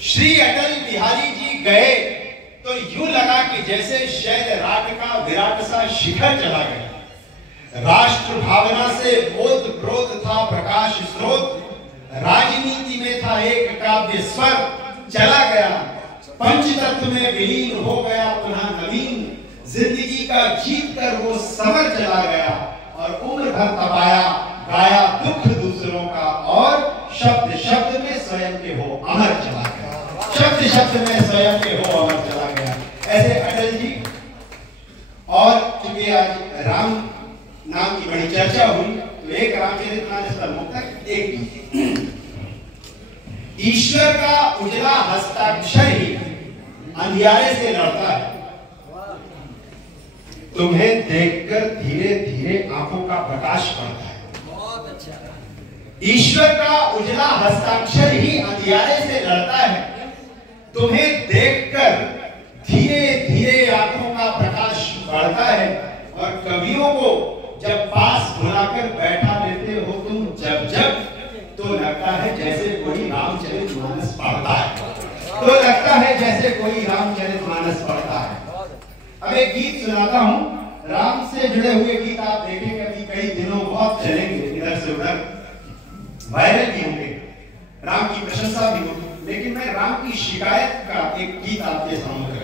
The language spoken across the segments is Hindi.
श्री अटल बिहारी जी गए तो यूं लगा कि जैसे शैलराट का विराट सा शिखर चला गया। राष्ट्र भावना से ओतप्रोत था प्रकाश स्रोत, राजनीति में था एक काव्य स्वर चला गया। पंचतत्व में विलीन हो गया पुनः नवीन, जिंदगी का जीत कर वो समर चला गया। और उम्र भर तपाया गाया दुख दूसरों का, और शब्द शब्द में स्वयं के हो अमर चला गया। शब्द शब्द में स्वयं के हो अमर चला गया। ऐसे अटल जी। और चूंकि आज राम नाम की बड़ी चर्चा हुई तो एक रामचरितमानस पर मुक्तक एक ईश्वर का उजला हस्ताक्षर ही अंधियारे से लड़ता है, तुम्हें देखकर धीरे धीरे आंखों का प्रकाश पड़ता है। बहुत अच्छा। ईश्वर का उजला हस्ताक्षर ही अंधियारे से लड़ता है, तुम्हें देखकर धीरे धीरे आंखों का प्रकाश बढ़ता है। और कवियों को जब पास बुलाकर बैठा लेते हो तुम जब जब, तो लगता है जैसे कोई रामचरितमानस पढ़ता है, तो लगता है जैसे कोई रामचरितमानस पढ़ता है। अब एक गीत सुनाता हूं, राम से जुड़े हुए गीत आप देखेंगे अभी कई दिनों बहुत चलेंगे, इधर से उधर वायरल भी होंगे, राम की प्रशंसा भी होगी। लेकिन मैं राम की शिकायत का एक गीत आपके सामने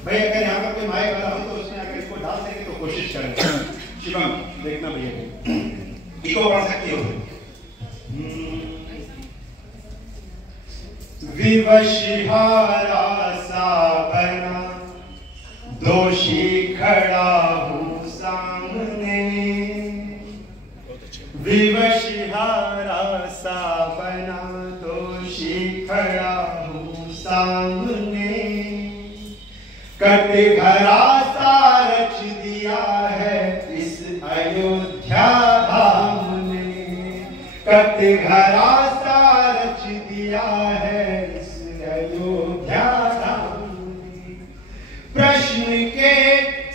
भाई, अगर यहाँ पर कोई माइक वाला हो तो उसमें अगर इसको डाल सके तो कोशिश करें। शिवम देखना भैया, इको पढ़ सकती हो। विवशिहारा सा बना दोषी खड़ा हूँ सामने, विवशिहारा सा बना दोषी खड़ा हूँ सामने, कटघरा सा रच दिया है इस अयोध्या धाम ने, कटघरा सा रच दिया है इस अयोध्या धाम ने। प्रश्न के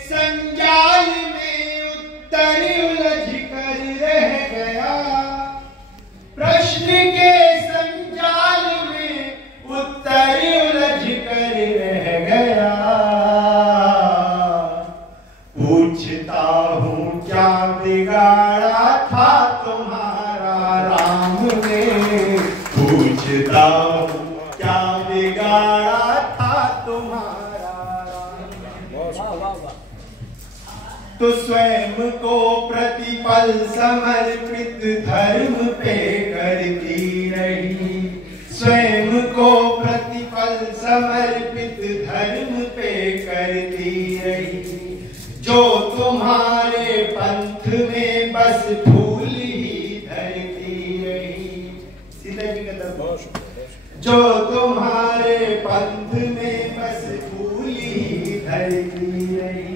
संजाल में उत्तर उलझ कर रह गया, प्रश्न के संजाल में उत्तर उलझ कर रह गया। पूछता हूँ क्या बिगाड़ा था तुम्हारा राम ने, पूछता हूँ क्या बिगाड़ा था तुम्हारा राम। तो स्वयं को प्रतिपल समर्पित धर्म पे करती रही, स्वयं को प्रतिपल समर्पित धर्म पे करती रही। जो तुम्हारे पंथ में बस फूल ही धरती रही, सीधे भी जो तुम्हारे पंथ में बस फूल ही धरती रही।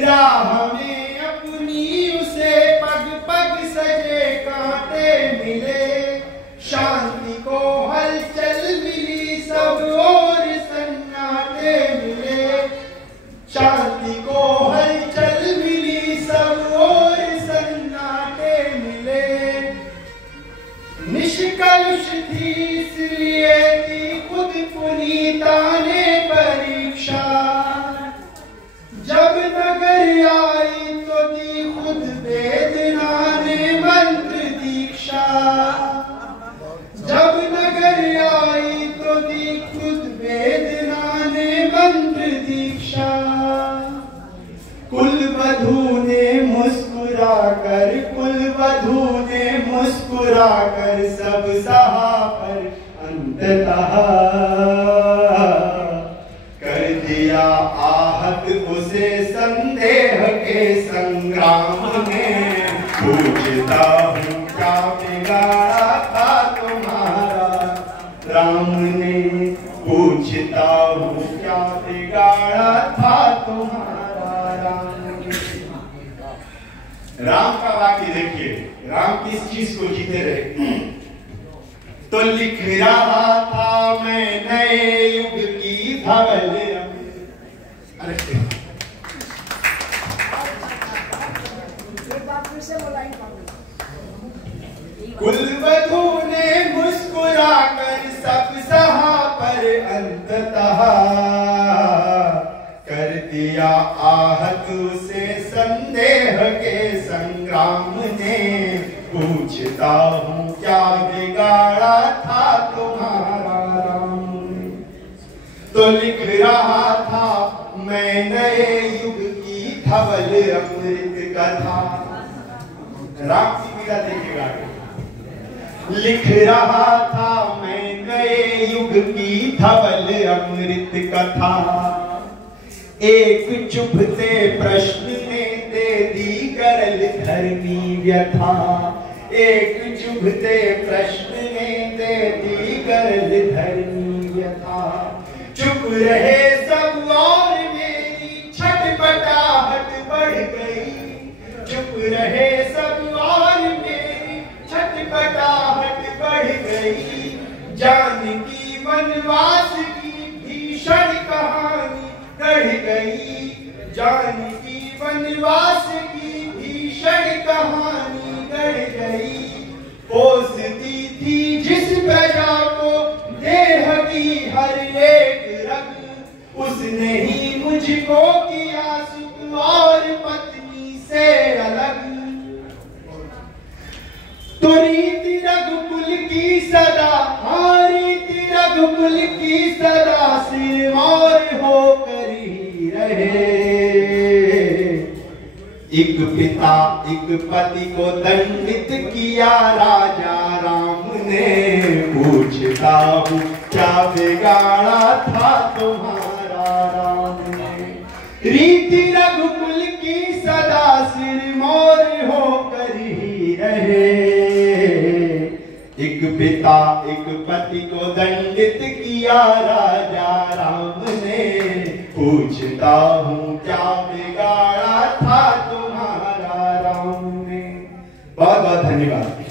राह में अपनी उसे पग पग सजे कांटे मिले, शांति को हलचल मिली सब और सन्नाटे मिले, शांति को हलचल मिली सब और सन्नाटे मिले। निष्कलुष थी इसलिए थी खुद पुनीता ने परीक्षा, जब नगर आई तो दी खुद वेदना ने मंत्र दीक्षा, जब नगर आई तो दी खुद वेदना ने मंत्र दीक्षा। कुलवधू ने मुस्कुरा कर, कुलवधू ने मुस्कुरा कर सब सहा, पर अंततः कर दिया आहत उसे संदेह के संग्राम में। पूछता हूँ क्या बिगाड़ा था तुम्हारा राम ने, पूछता हूँ क्या बिगाड़ा था तुम्हारा राम ने। राम का वाक्य देखिए, राम किस चीज को जीते रहे। तो लिख रहा था मैं नए युग की धवल, अरे कुलवधू ने मुस्कुरा कर सब किया आहत से संदेह के संग्राम ने, पूछता हूँ क्या बिगाड़ा था तुम्हारा राम ने। तो लिख रहा था मैं नए युग की धवल अमृत कथा, राम की पीड़ा देखेगा। लिख रहा था मैं नए युग की धवल अमृत कथा, एक चुभते प्रश्न ने दे दी करल धर्मी व्यथा, एक चुभते प्रश्न ने दे दी करल धर्मी व्यथा। चुप रहे सब और मेरी छटपटाहट बढ़ गई, चुप रहे सब और मेरी छटपटाहट बढ़ गई। जानकी वनवास की भीषण कहानी गढ़ गई, जानकी वनवास की भीषण कहानी गढ़ गई। पोसती थी जिस प्रजा को देह की हर एक रग, उसने ही मुझको किया सुख और पत्नी से अलग। तो रीति रघुकुल की सदा, रीति रघुकुल की सदा सिरमौर होकर ही रहे। एक पिता एक पति को दंडित किया राजा राम ने, पूछता हूँ क्या बिगाड़ा था तुम्हारा राम ने। रीति रघुकुल की सदा सिरमौर होकर ही रहे। एक पिता एक पति को दंडित किया राजा राम ने, पूछता हूँ क्या बिगाड़ा था तुम्हारा राम ने। बहुत बहुत धन्यवाद।